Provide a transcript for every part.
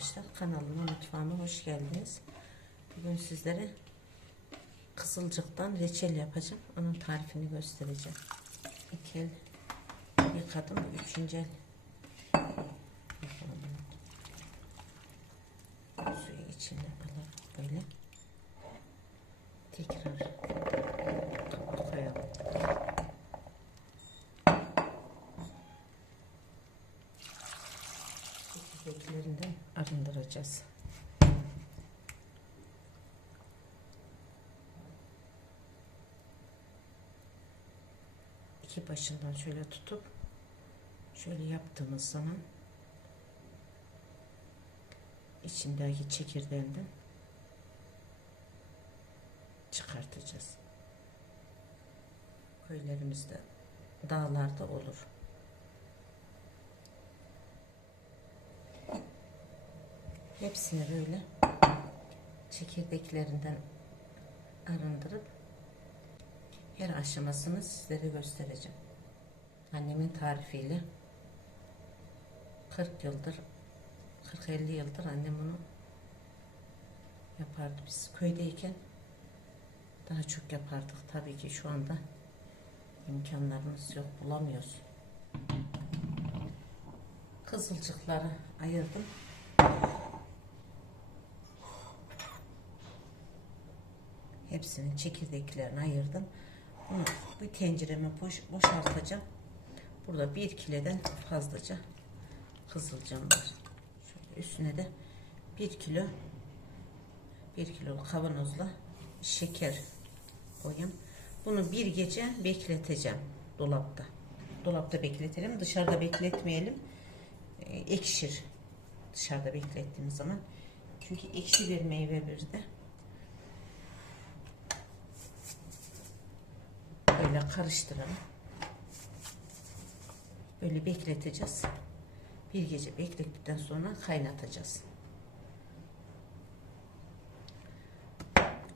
arkadaşlar. Kanalıma mutfağıma hoş geldiniz. Bugün sizlere kızılcıktan reçel yapacağım. Onun tarifini göstereceğim. İki el yıkadım. Üçüncü el. Suyu içine alıp böyle arındıracağız. İki başından şöyle tutup şöyle yaptığımız zaman içindeki çekirdeğinden çıkartacağız. Köylerimizde dağlarda olur. Hepsini böyle çekirdeklerinden arındırıp her aşamasını sizlere göstereceğim. Annemin tarifiyle 40 yıldır 40-50 yıldır annem bunu yapardı. Biz köydeyken daha çok yapardık. Tabii ki şu anda imkanlarımız yok bulamıyoruz. Kızılcıkları ayırdım. Hepsinin çekirdeklerini ayırdım. Bunu bir tencereme boş, boşaltacağım. Burada bir kileden fazlaca kızılcam var. Şöyle üstüne de bir kilo bir kilo kavanozla şeker koyayım. Bunu bir gece bekleteceğim dolapta. Dolapta bekletelim. Dışarıda bekletmeyelim. Ee, ekşir. Dışarıda beklettiğimiz zaman. Çünkü ekşi bir meyve bir de. karıştıralım. Böyle bekleteceğiz. Bir gece beklettikten sonra kaynatacağız.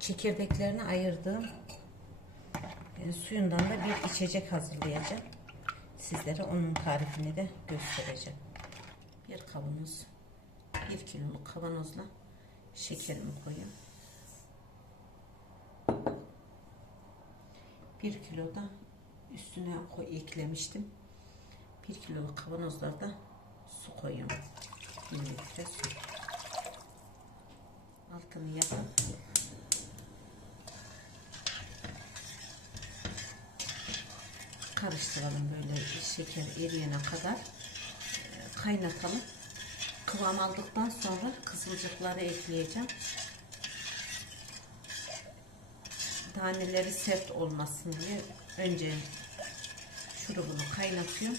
Çekirdeklerini ayırdığım e, suyundan da bir içecek hazırlayacağım. Sizlere onun tarifini de göstereceğim. Bir kavanoz, bir kiloluk kavanozla şekerimi koyuyorum. 1 kilo da üstüne koy, eklemiştim. 1 kiloluk kavanozlarda su koyuyorum. 1 litre su. Altını yapıp karıştıralım böyle şeker eriyene kadar ee, kaynatalım. Kıvam aldıktan sonra kızılcıkları ekleyeceğim. Taneleri sert olmasın diye önce şurubunu kaynatıyorum.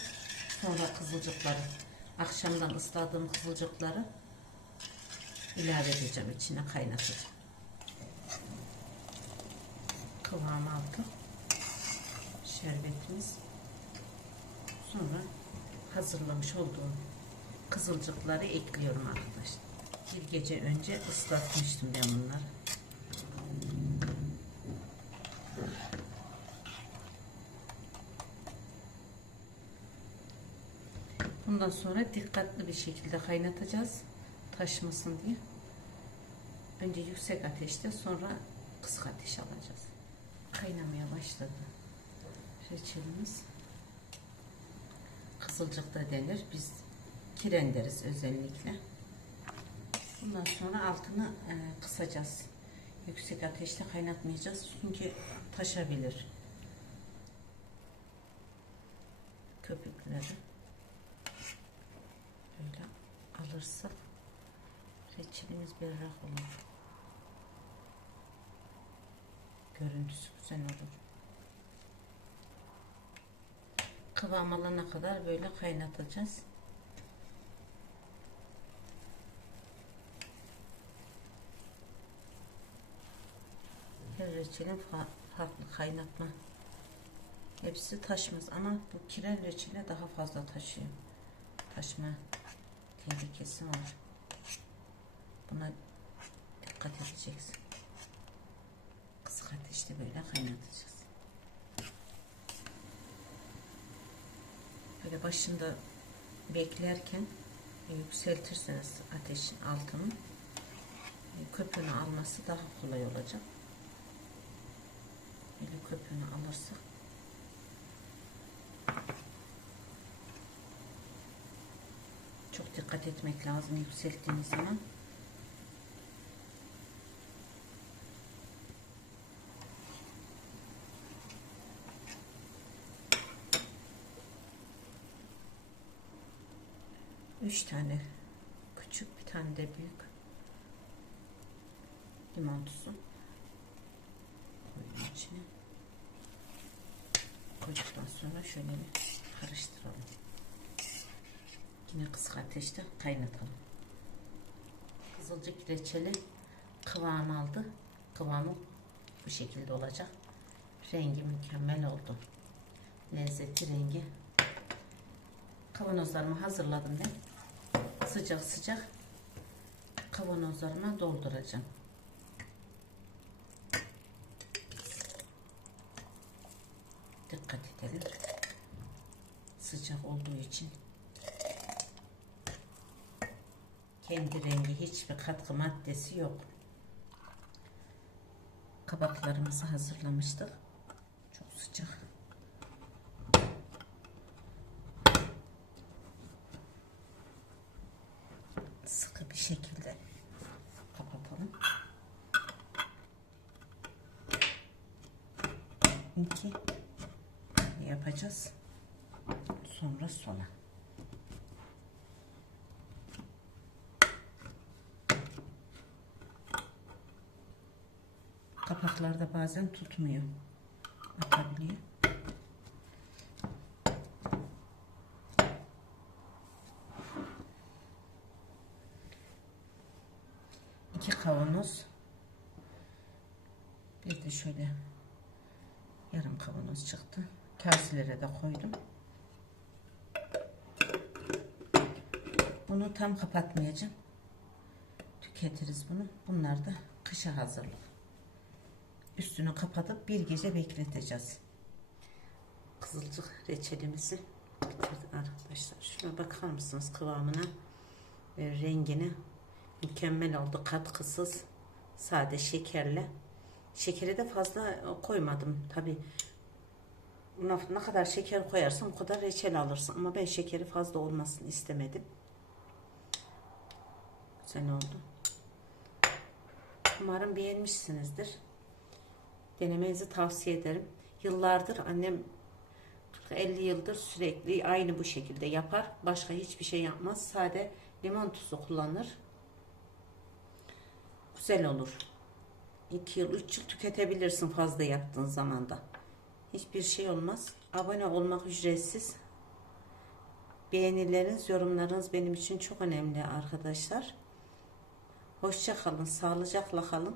Sonra kızılcıkları akşamdan ısladığım kızılcıkları ilave edeceğim içine kaynatacağım. Kıvam aldı şerbetimiz. Sonra hazırlamış olduğum kızılcıkları ekliyorum arkadaşlar. Bir gece önce ıslatmıştım ben bunları. Bundan sonra dikkatli bir şekilde kaynatacağız. Taşmasın diye. Önce yüksek ateşte sonra kısık ateş alacağız. Kaynamaya başladı. Reçelimiz. Kızılcık da denir. Biz kiren deriz özellikle. Bundan sonra altını e, kısacağız. Yüksek ateşte kaynatmayacağız. Çünkü taşabilir. Köpükleri böyle alırsak reçelimiz berrak olur. Görüntüsü güzel olur. Kıvam alana kadar böyle kaynatacağız. Her reçelin fa- farklı kaynatma hepsi taşmaz ama bu kiren reçele daha fazla taşıyor. Taşma tehlikesi var. Buna dikkat edeceksin. Kısık ateşte böyle kaynatacağız. Böyle başında beklerken yükseltirseniz ateşin altını e, köpüğünü alması daha kolay olacak. Böyle köpüğünü alırsak çok dikkat etmek lazım yükselttiğiniz zaman. Üç tane küçük bir tane de büyük limon tuzu koyuyorum içine. Koyduktan sonra şöyle bir karıştıralım. Yine kısık ateşte kaynatalım. Kızılcık reçeli kıvam aldı. Kıvamı bu şekilde olacak. Rengi mükemmel oldu. Lezzeti rengi. Kavanozlarımı hazırladım ben. Sıcak sıcak kavanozlarıma dolduracağım. Dikkat edelim. Sıcak olduğu için kendi rengi hiçbir katkı maddesi yok. Kabaklarımızı hazırlamıştık. Çok sıcak. Sıkı bir şekilde kapatalım. İki yapacağız. Sonra sona. Kapaklarda bazen tutmuyor. Atabiliyor. İki kavanoz. Bir de şöyle yarım kavanoz çıktı. Kaselere de koydum. Bunu tam kapatmayacağım. Tüketiriz bunu. Bunlar da kışa hazırlık. Üstünü kapatıp bir gece bekleteceğiz. Kızılcık reçelimizi bitirdik arkadaşlar. Şuna bakar mısınız kıvamına ve rengine? Mükemmel oldu. Katkısız. Sade şekerle. Şekeri de fazla koymadım. Tabi ne kadar şeker koyarsan o kadar reçel alırsın. Ama ben şekeri fazla olmasını istemedim. Güzel oldu. Umarım beğenmişsinizdir. Denemenizi tavsiye ederim. Yıllardır annem 50 yıldır sürekli aynı bu şekilde yapar. Başka hiçbir şey yapmaz. Sade limon tuzu kullanır. Güzel olur. 2 yıl 3 yıl tüketebilirsin fazla yaptığın zaman da. Hiçbir şey olmaz. Abone olmak ücretsiz. Beğenileriniz, yorumlarınız benim için çok önemli arkadaşlar. Hoşça kalın, sağlıcakla kalın.